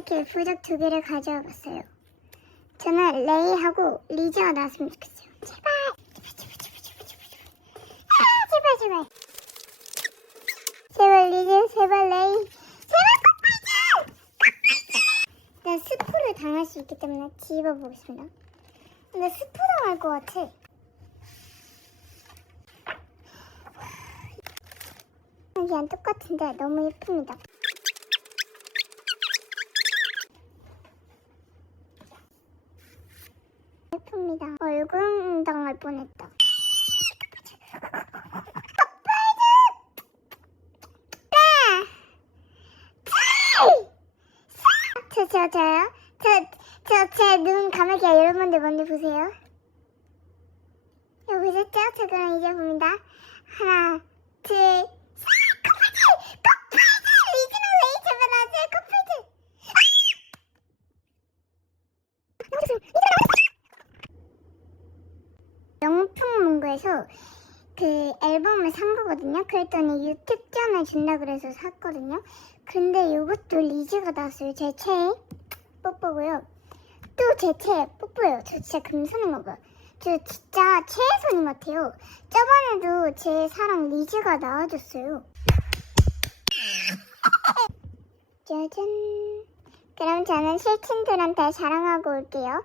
이렇게 부적 두 개를 가져와 봤어요. 저는 레이하고 리즈가 나왔으면 좋겠어요. 제발! 제발, 제발, 제발, 제발, 제발. 아, 제발, 제발. 제발, 리즈, 제발, 레이. 제발, 꼭 발전! 난 스포를 당할 수 있기 때문에 뒤집어 보겠습니다. 근데 스포 당할 것 같아. 그냥 똑같은데 너무 예쁩니다. 얼굴 당할 뻔했다. 저, 저, 저요? 저, 저, 제 눈 감을게요. 여러분들 먼저 보세요. 여기 보셨죠? 저 그럼 이제 봅니다. 하나, 둘, 셋! 커플즈! 커플즈! 리즈는 왜 제발 나와주세요, 커플즈! 명품 문구에서 그 앨범을 산 거거든요. 그랬더니 유튜브전을 준다 그래서 샀거든요. 근데 이것도 리즈가 나왔어요. 제 최애 뽀뽀고요. 또제 최애 뽀뽀예요. 저 진짜 금손인가 봐요. 저 진짜 최애손인 것 같아요. 저번에도 제 사랑 리즈가 나와줬어요. 짜잔. 그럼 저는 실친들한테 자랑하고 올게요.